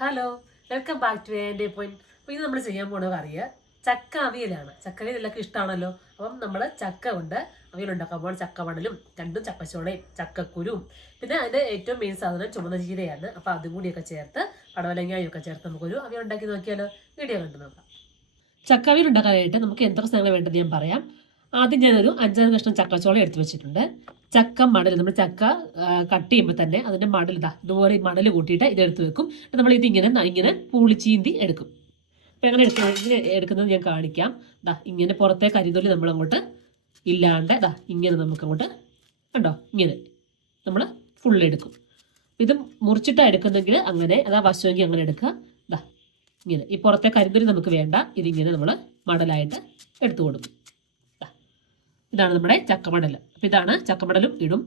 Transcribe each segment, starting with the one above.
Hello, welcome back to എൻ്റെ point. അപ്പോൾ ഇത് നമ്മൾ ചെയ്യാൻ പോണത് അറിയുക ചക്ക അവിയലാണ്. ചക്ക അവിയൽ എല്ലാവർക്കും ഇഷ്ടമാണല്ലോ. അപ്പം നമ്മൾ ചക്ക കൊണ്ട് അവിയൽ ഉണ്ടാക്കുമ്പോൾ ചക്കവടലും രണ്ടും ചക്കച്ചോളയും ചക്കക്കുരും പിന്നെ അതിൻ്റെ ഏറ്റവും മെയിൻ സാധനം ചുമന്ന ചീരയാണ്. അപ്പോൾ അതും കൂടിയൊക്കെ ചേർത്ത് പടവലങ്ങായും ഒക്കെ ചേർത്ത് നമുക്കൊരു അവിയൽ ഉണ്ടാക്കി നോക്കിയാലോ. വീഡിയോ കണ്ടു നോക്കാം. ചക്ക അവിയൽ ഉണ്ടാക്കാനായിട്ട് നമുക്ക് എന്തൊക്കെ സാധനങ്ങൾ വേണ്ടത് ഞാൻ പറയാം. ആദ്യം ഞാനൊരു 5-6 കഷ്ണം ചക്കച്ചോളം എടുത്ത് വെച്ചിട്ടുണ്ട്. ചക്ക മടൽ, നമ്മൾ ചക്ക കട്ട് ചെയ്യുമ്പോൾ തന്നെ അതിൻ്റെ മടൽ ഇതുപോലെ മടൽ കൂട്ടിയിട്ട് ഇതെടുത്ത് വെക്കും. നമ്മൾ ഇങ്ങനെ പുളിച്ചീന്തി എടുക്കും. അപ്പം എങ്ങനെ എടുക്കുന്നത് ഞാൻ കാണിക്കാം. ഇങ്ങനെ പുറത്തെ കരിതൊലി നമ്മളങ്ങോട്ട് ഇല്ലാണ്ട് ഇങ്ങനെ നമുക്കങ്ങോട്ട് കണ്ടോ, ഇങ്ങനെ നമ്മൾ ഫുൾ എടുക്കും. ഇത് മുറിച്ചിട്ടാണ് എടുക്കുന്നെങ്കിൽ അങ്ങനെ, വശമെങ്കിൽ അങ്ങനെ എടുക്കുക. ഇങ്ങനെ ഈ പുറത്തെ കരിതൊലി നമുക്ക് വേണ്ട. ഇതിങ്ങനെ നമ്മൾ മടലായിട്ട് എടുത്തു കൊടുക്കും. ഇതാണ് നമ്മുടെ ചക്കമടൽ. അപ്പം ഇതാണ് ചക്കമടലും ഇടും.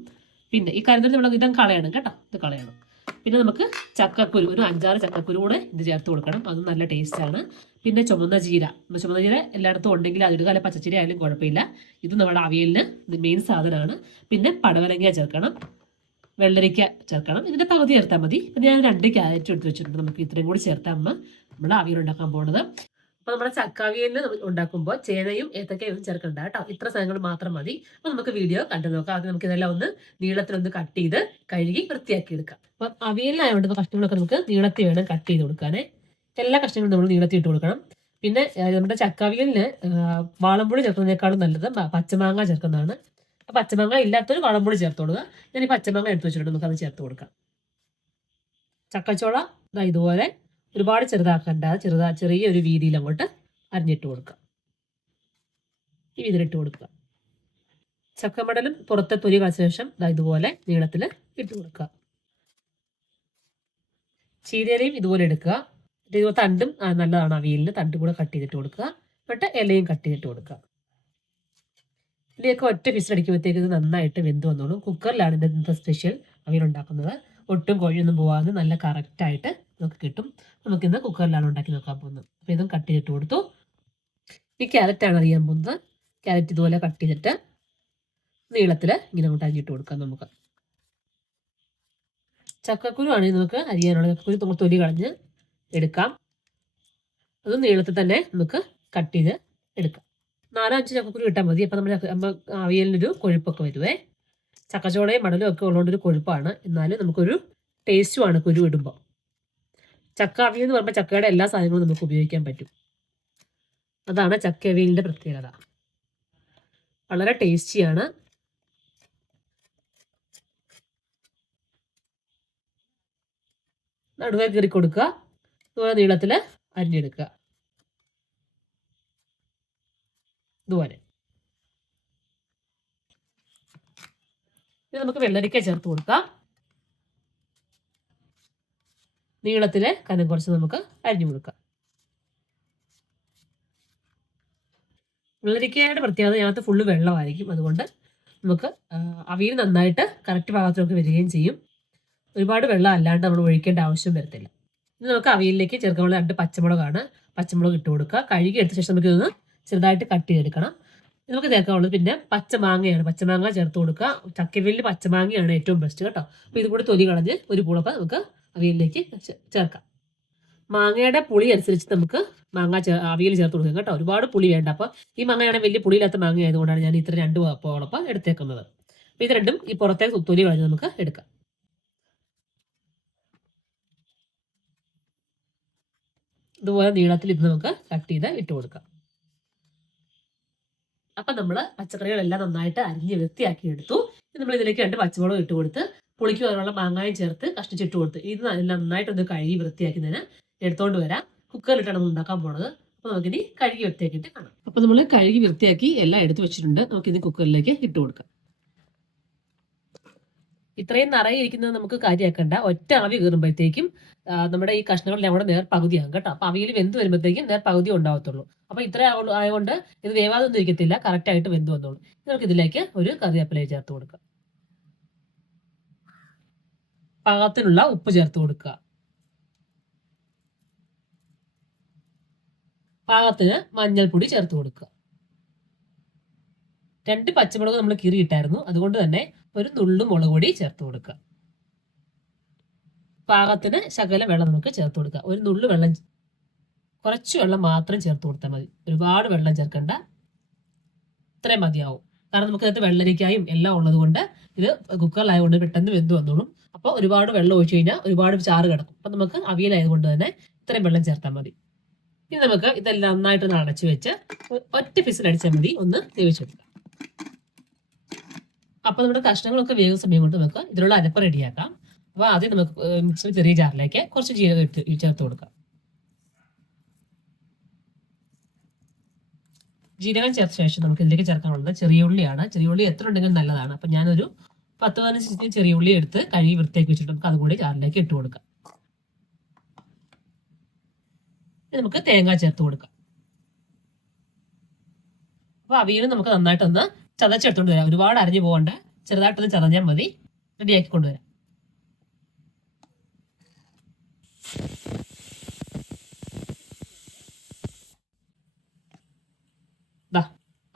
പിന്നെ ഈ കരിതൊലി നമ്മൾ ഇതും കളയണം കേട്ടോ, ഇത് കളയണം. പിന്നെ നമുക്ക് ചക്കക്കുരു, ഒരു 5-6 ചക്കക്കുരു കൂടെ ഇത് ചേർത്ത് കൊടുക്കണം. അതും നല്ല ടേസ്റ്റാണ്. പിന്നെ ചുമന്ന ചീര എല്ലായിടത്തും ഉണ്ടെങ്കിൽ അതിടുക, അല്ലെ പച്ചച്ചീര ആയാലും കുഴപ്പമില്ല. ഇത് നമ്മുടെ അവിയലിന് മെയിൻ സാധനമാണ്. പിന്നെ പടവലങ്ങ ചേർക്കണം, വെള്ളരിക്ക ചേർക്കണം. ഇതിൻ്റെ പകുതി ചേർത്താൽ മതി. പിന്നെ ഞാൻ 2 ക്യാരറ്റ് എടുത്ത് വെച്ചിട്ടുണ്ട്. നമുക്ക് ഇത്രയും കൂടി ചേർത്താൽ നമ്മൾ അവിയൽ ഉണ്ടാക്കാൻ പോകുന്നത്. അപ്പോൾ നമ്മുടെ ചക്കാവിയലിന് ഉണ്ടാക്കുമ്പോൾ ചേനയും ഏത്തക്കയും ചേർക്കണ്ട കേട്ടോ. ഇത്ര സാധനങ്ങൾ മാത്രം മതി. അപ്പോൾ നമുക്ക് വീഡിയോ കണ്ടു നോക്കാം. അത് നമുക്ക് ഇതെല്ലാം ഒന്ന് നീളത്തിലൊന്ന് കട്ട് ചെയ്ത് കഴുകി വൃത്തിയാക്കി എടുക്കാം. അപ്പം അവിയലിനായതുകൊണ്ട് കഷ്ണങ്ങളൊക്കെ നമുക്ക് നീളത്തിൽ വേണം കട്ട് ചെയ്ത് കൊടുക്കാനേ. എല്ലാ കഷ്ണങ്ങളും നമ്മൾ നീളത്തിൽ ഇട്ട് കൊടുക്കണം. പിന്നെ നമ്മുടെ ചക്കാവിയലിന് വാളംപുളി ചേർക്കുന്നതിനേക്കാളും നല്ലത് പച്ചമാങ്ങ ചേർക്കുന്നതാണ്. പച്ചമാങ്ങ ഇല്ലാത്തൊരു വാളംപുളി ചേർത്ത് കൊടുക്കുക. ഞാൻ ഈ പച്ചമാങ്ങ എടുത്ത് വെച്ചിട്ടുണ്ട്, നമുക്ക് അത് ചേർത്ത് കൊടുക്കാം. ചക്കച്ചോള ഇതുപോലെ ഒരുപാട് ചെറുതാക്കണ്ട, ചെറിയൊരു വീതിയിൽ അങ്ങോട്ട് അരിഞ്ഞിട്ട് കൊടുക്കുക. ഈ വീതിയിലിട്ട് കൊടുക്കുക. ചക്കമടലും പുറത്തെ തൊലി കളച്ച ശേഷം ഇതുപോലെ നീളത്തിൽ ഇട്ട് കൊടുക്കുക. ചീരയിലയും ഇതുപോലെ എടുക്കുക. ഇത് തണ്ടും നല്ലതാണ് അവിയലിന്, തണ്ടും കൂടെ കട്ട് ചെയ്തിട്ട് കൊടുക്കുക. എന്നിട്ട് ഇലയും കട്ട് ചെയ്തിട്ട് കൊടുക്കുക. ഇതിലേക്ക് ഒറ്റ വിസിലടിക്കുമ്പോഴത്തേക്ക് ഇത് നന്നായിട്ട് വെന്ത് വന്നോളും. കുക്കറിലാണ് ഇതിൻ്റെ സ്പെഷ്യൽ അവിയൽ ഉണ്ടാക്കുന്നത്. ഒട്ടും കൊഴിയൊന്നും പോകാതെ നല്ല കറക്റ്റായിട്ട് നമുക്ക് കിട്ടും. നമുക്കിന്ന് കുക്കറിലാണ് ഉണ്ടാക്കി നോക്കാൻ പോകുന്നത്. അപ്പോൾ ഇതും കട്ട് ചെയ്തിട്ട് കൊടുത്തു. ഈ ക്യാരറ്റാണ് അറിയാൻ പോകുന്നത്. ക്യാരറ്റ് ഇതുപോലെ കട്ട് ചെയ്തിട്ട് നീളത്തിൽ ഇങ്ങനെ അങ്ങോട്ട് അരിഞ്ഞിട്ട് കൊടുക്കാം. നമുക്ക് ചക്കക്കുരു ആണെങ്കിൽ നമുക്ക് അരിയാനുള്ള ചക്കക്കുരു തൊലി കളഞ്ഞ് എടുക്കാം. അത് നീളത്തിൽ തന്നെ നമുക്ക് കട്ട് ചെയ്ത് എടുക്കാം. 4-5 ചക്കക്കുരു ഇട്ടാൽ മതി. അപ്പം നമ്മൾ അവിയലിനൊരു കൊഴുപ്പൊക്കെ വരുവേ. ചക്കച്ചോളയും മടലും ഒക്കെ ഉള്ളതുകൊണ്ടൊരു കൊഴുപ്പാണ്. എന്നാലും നമുക്കൊരു ടേസ്റ്റുമാണ് കുരു ഇടുമ്പോൾ. ചക്ക അവിയൽ എന്ന് പറയുമ്പോൾ ചക്കയുടെ എല്ലാ സാധനങ്ങളും നമുക്ക് ഉപയോഗിക്കാൻ പറ്റും. അതാണ് ചക്ക അവിയലിൻ്റെ പ്രത്യേകത. വളരെ ടേസ്റ്റിയാണ്. നടുവേ കീറി കൊടുക്കുക. ഇതുപോലെ നീളത്തിൽ അരിഞ്ഞെടുക്കുക. ഇതുപോലെ ഇത് നമുക്ക് വെള്ളരിക്ക ചേർത്ത് കൊടുക്കാം. നീളത്തിൽ കനം കുറച്ച് നമുക്ക് അരിഞ്ഞു കൊടുക്കാം. വെള്ളരിക്കയുടെ പ്രത്യേകത ഇതിനകത്ത് ഫുള്ള് വെള്ളമായിരിക്കും. അതുകൊണ്ട് നമുക്ക് അവിയൽ നന്നായിട്ട് കറക്റ്റ് പാകത്തിലൊക്കെ വരികയും ചെയ്യും. ഒരുപാട് വെള്ളം അല്ലാണ്ട് നമ്മൾ ഒഴിക്കേണ്ട ആവശ്യം വരത്തില്ല. ഇനി നമുക്ക് അവിയലിലേക്ക് ചേർക്കാനുള്ള 2 പച്ചമുളകാണ്. പച്ചമുളക് ഇട്ട് കൊടുക്കുക. കഴുകി എടുത്ത ശേഷം നമുക്ക് ഇതൊന്ന് ചെറുതായിട്ട് കട്ട് ചെയ്തെടുക്കണം. നമുക്ക് ചേർക്കാനുള്ളത് പിന്നെ പച്ചമാങ്ങയാണ്. പച്ചമാങ്ങ ചേർത്ത് കൊടുക്കുക. ചക്കവിയലിൽ പച്ചമാങ്ങയാണ് ഏറ്റവും ബെസ്റ്റ് കേട്ടോ. അപ്പോൾ ഇത് കൂടി തൊലി കളഞ്ഞ് ഒരു പൂളപ്പം നമുക്ക് അവിയലിലേക്ക് ചേർക്കാം. മാങ്ങയുടെ പുളി അനുസരിച്ച് നമുക്ക് അവിയൽ ചേർത്ത് കൊടുക്കാം കേട്ടോ. ഒരുപാട് പുളി വേണ്ട. അപ്പോൾ ഈ മാങ്ങയാണെങ്കിൽ വലിയ പുളിയില്ലാത്ത മാങ്ങ ആയതുകൊണ്ടാണ് ഞാൻ ഇത്ര 2 പൂളപ്പം എടുത്തേക്കുന്നത്. അപ്പോൾ ഇത് രണ്ടും ഈ പുറത്തെ തൊലി കളഞ്ഞ് നമുക്ക് എടുക്കാം. ഇതുപോലെ നീളത്തിൽ ഇത് നമുക്ക് കട്ട് ചെയ്ത് ഇട്ട് കൊടുക്കാം. അപ്പം നമ്മൾ പച്ചക്കറികളെല്ലാം നന്നായിട്ട് അരിഞ്ഞ് വൃത്തിയാക്കി എടുത്തു. നമ്മൾ ഇതിലേക്ക് 2 പച്ചമുളക് ഇട്ട് കൊടുത്ത് പുളിക്ക് പകരമുള്ള മാങ്ങായും ചേർത്ത് കഷ്ടിച്ചിട്ട് കൊടുത്ത് ഇത് നന്നായിട്ടൊന്ന് കഴുകി വൃത്തിയാക്കുന്നതിന് എടുത്തോണ്ട് വരാം. കുക്കറിലിട്ടാണ് നമ്മൾ ഉണ്ടാക്കാൻ പോണത്. അപ്പോൾ നമുക്കിനി കഴുകി വൃത്തിയാക്കിയിട്ട് കാണാം. അപ്പോൾ നമ്മൾ കഴുകി വൃത്തിയാക്കി എല്ലാം എടുത്ത് വെച്ചിട്ടുണ്ട്. നമുക്കിത് കുക്കറിലേക്ക് ഇട്ട് കൊടുക്കാം. ഇത്രയും നിറയിരിക്കുന്നത് നമുക്ക് കാര്യമാക്കണ്ട. ഒറ്റ ആവി കയറുമ്പോഴത്തേക്കും നമ്മുടെ ഈ കഷ്ണങ്ങളെല്ലാം കൂടെ നേർ പകുതിയാകും കേട്ടോ. അപ്പോൾ അവിയൽ വെന്ത് വരുമ്പോഴത്തേക്കും നേർ പകുതി ഉണ്ടാവത്തുള്ളൂ. അപ്പോൾ ഇത്ര ആയതുകൊണ്ട് ഇത് വേവാതൊന്നും ഇരിക്കത്തില്ല, കറക്റ്റായിട്ട് വെന്ത് വന്നോളൂ. നമുക്ക് ഇതിലേക്ക് ഒരു കറിവേപ്പില ചേർത്ത് കൊടുക്കാം. പാകത്തിനുള്ള ഉപ്പ് ചേർത്ത് കൊടുക്കുക. പാകത്തിന് മഞ്ഞൾപ്പൊടി ചേർത്ത് കൊടുക്കുക. 2 പച്ചമുളക് നമ്മൾ കീറിയിട്ടായിരുന്നു. അതുകൊണ്ട് തന്നെ ഒരു നുള്ളു മുളക് പൊടി ചേർത്ത് കൊടുക്കുക. പാകത്തിന് ശകലം വെള്ളം നമുക്ക് ചേർത്ത് കൊടുക്കാം. ഒരു നുള്ളു വെള്ളം, കുറച്ച് വെള്ളം മാത്രം ചേർത്ത് കൊടുത്താൽ മതി. ഒരുപാട് വെള്ളം ചേർക്കണ്ട, ഇത്രയും മതിയാവും. കാരണം നമുക്ക് അതിനകത്ത് വെള്ളരിക്കായും എല്ലാം ഉള്ളത് കൊണ്ട് ഇത് കുക്കറിലായതുകൊണ്ട് പെട്ടെന്ന് വെന്ത് വന്നോളും. അപ്പോൾ ഒരുപാട് വെള്ളം ഒഴിച്ചു കഴിഞ്ഞാൽ ഒരുപാട് ചാറ് കിടക്കും. അപ്പം നമുക്ക് അവിയലായതുകൊണ്ട് തന്നെ ഇത്രയും വെള്ളം ചേർത്താൽ മതി. ഇനി നമുക്ക് ഇതെല്ലാം നന്നായിട്ടൊന്ന് അടച്ചു വെച്ച് ഒറ്റ ഫിസിലടിച്ചാൽ മതി, ഒന്ന് വേവിച്ചെടുക്കാം. അപ്പോൾ നമ്മുടെ കഷ്ണങ്ങളൊക്കെ വേഗം സമയം കൊണ്ട് നമുക്ക് ഇതിനുള്ള അരപ്പ് റെഡിയാക്കാം. അപ്പോൾ ആദ്യം നമുക്ക് മിക്സിയിൽ ചെറിയ ജാറിലേക്ക് കുറച്ച് ജീരകം ചേർത്ത് കൊടുക്കാം. ജീരകം ചേർത്ത ശേഷം നമുക്ക് ഇതിലേക്ക് ചേർക്കാനുള്ളത് ചെറിയ ഉള്ളിയാണ്. ചെറിയ ഉള്ളി എത്ര ഉണ്ടെങ്കിലും നല്ലതാണ്. അപ്പം ഞാനൊരു 10-15 ചെറിയ ഉള്ളി എടുത്ത് കഴുകി വൃത്തിയാക്കി വെച്ചിട്ട് നമുക്ക് അതുകൂടി ജാറിലേക്ക് ഇട്ട് കൊടുക്കാം. നമുക്ക് തേങ്ങ ചേർത്ത് കൊടുക്കാം. അപ്പോൾ അവിയൽ നമുക്ക് നന്നായിട്ടൊന്ന് ചതച്ചെടുത്തോണ്ട് വരാം. ഒരുപാട് അരിഞ്ഞു പോകണ്ട, ചെറുതായിട്ടൊന്ന് ചതഞ്ഞാൽ മതി. റെഡിയാക്കി കൊണ്ടുവരാം.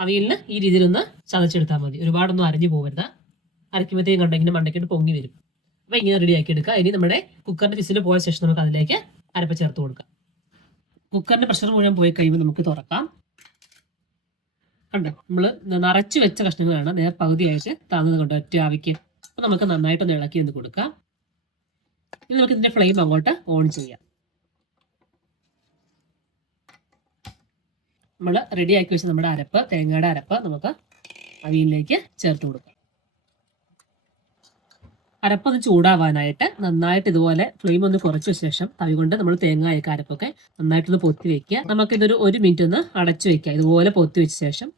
അവിയലിന് ഈ രീതിയിലൊന്ന് ചതച്ചെടുത്താൽ മതി. ഒരുപാടൊന്നും അരിഞ്ഞു പോകരുത്. അരയ്ക്കുമ്പോഴത്തേക്കും കണ്ടെങ്കിൽ മണ്ടയ്ക്കിട്ട് പൊങ്ങി വരും. അപ്പോൾ ഇങ്ങനെ റെഡിയാക്കി എടുക്കുക. ഇനി നമ്മുടെ കുക്കറിന്റെ വിസിൽ പോയ ശേഷം നമുക്ക് അതിലേക്ക് അരപ്പ് ചേർത്ത് കൊടുക്കാം. കുക്കറിന്റെ പ്രഷർ മുഴുവൻ പോയി കഴിയുമ്പോൾ നമുക്ക് തുറക്കാം. കണ്ടോ, നമ്മൾ നിറച്ച് വെച്ച കഷ്ണങ്ങളാണ് നേരെ പകുതിയായിട്ട് താന്നത് കൊണ്ട് ഒറ്റ ആവിക്ക്. അപ്പോൾ നമുക്ക് നന്നായിട്ടൊന്ന് ഇളക്കി ഒന്ന് കൊടുക്കാം. ഇനി നമുക്ക് ഇതിന്റെ ഫ്ലെയിം അങ്ങോട്ട് ഓൺ ചെയ്യാം. നമ്മൾ റെഡിയാക്കി വെച്ച നമ്മുടെ അരപ്പ്, തേങ്ങയുടെ അരപ്പ് നമുക്ക് അവിയലിലേക്ക് ചേർത്ത് കൊടുക്കാം. അരപ്പൊന്ന് ചൂടാവാനായിട്ട് നന്നായിട്ട് ഇതുപോലെ ഫ്ലെയിം ഒന്ന് കുറച്ച ശേഷം തവി കൊണ്ട് നമ്മൾ തേങ്ങയൊക്കെ അരപ്പൊക്കെ നന്നായിട്ടൊന്ന് പൊത്തി വെക്കുക. നമുക്കിതൊരു 1 മിനിറ്റ് ഒന്ന് അടച്ചു വെക്കുക. ഇതുപോലെ പൊത്തി വെച്ച ശേഷം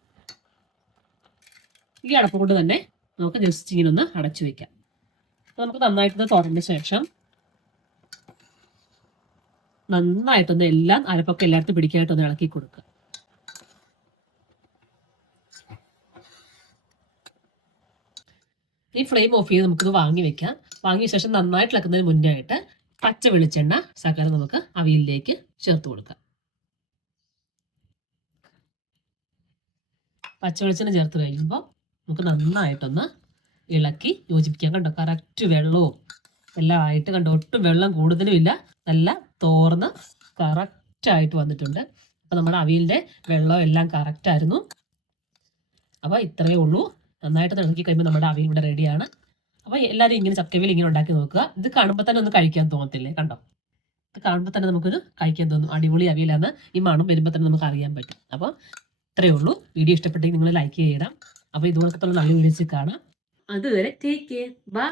ഈ അടപ്പ് കൊണ്ട് തന്നെ നമുക്ക് ജസ്റ്റ് ഇങ്ങനെ ഒന്ന് അടച്ചു വെക്കാം. നമുക്ക് നന്നായിട്ടൊന്ന് തുറന്ന ശേഷം നന്നായിട്ടൊന്ന് എല്ലാം അരപ്പൊക്കെ എല്ലായിടത്തും പിടിക്കാനായിട്ടൊന്ന് ഇളക്കി കൊടുക്കുക. ഈ ഫ്ലെയിം ഓഫ് ചെയ്ത് നമുക്കിത് വാങ്ങി വെക്കാം. വാങ്ങിയ ശേഷം നന്നായിട്ട് ഇളക്കുന്നതിന് മുന്നേ ആയിട്ട് പച്ച വെളിച്ചെണ്ണ ശകലം നമുക്ക് അവിയലിലേക്ക് ചേർത്ത് കൊടുക്കാം. പച്ച വെളിച്ചെണ്ണ ചേർത്ത് കഴിയുമ്പോൾ നമുക്ക് നന്നായിട്ടൊന്ന് ഇളക്കി യോജിപ്പിക്കാം. കണ്ടോ, കറക്റ്റ് വെള്ളവും എല്ലാം ആയിട്ട് കണ്ടോ, ഒട്ടും വെള്ളം കൂടുതലും ഇല്ല, നല്ല തോർന്ന് കറക്റ്റായിട്ട് വന്നിട്ടുണ്ട്. അപ്പോൾ നമ്മുടെ അവിയലിൻ്റെ വെള്ളം എല്ലാം കറക്റ്റായിരുന്നു. അപ്പോൾ ഇത്രയേ ഉള്ളൂ. നന്നായിട്ട് ഇളക്കി കഴിയുമ്പോൾ നമ്മുടെ അവിയൽ ഇവിടെ റെഡിയാണ്. അപ്പോൾ എല്ലാവരും ഇങ്ങനെ ചക്കവിയൽ ഇങ്ങനെ ഉണ്ടാക്കി നോക്കുക. ഇത് കാണുമ്പോൾ തന്നെ ഒന്ന് കഴിക്കാൻ തോന്നത്തില്ലേ? കണ്ടോ, ഇത് കാണുമ്പോൾ തന്നെ നമുക്കൊരു കഴിക്കാൻ തോന്നും. അടിപൊളി അവിയലാണ്. ഈ മണം വരുമ്പോൾ തന്നെ നമുക്ക് അറിയാൻ പറ്റും. അപ്പോൾ ഇത്രയേ ഉള്ളൂ. വീഡിയോ ഇഷ്ടപ്പെട്ടെങ്കിൽ നിങ്ങൾ ലൈക്ക് ചെയ്യണം. അപ്പോൾ ഇതുപോലത്തെ നല്ല വീഡിയോസ് കാണാം. അതുവരെ ടേക്ക് കെയർ, ബൈ.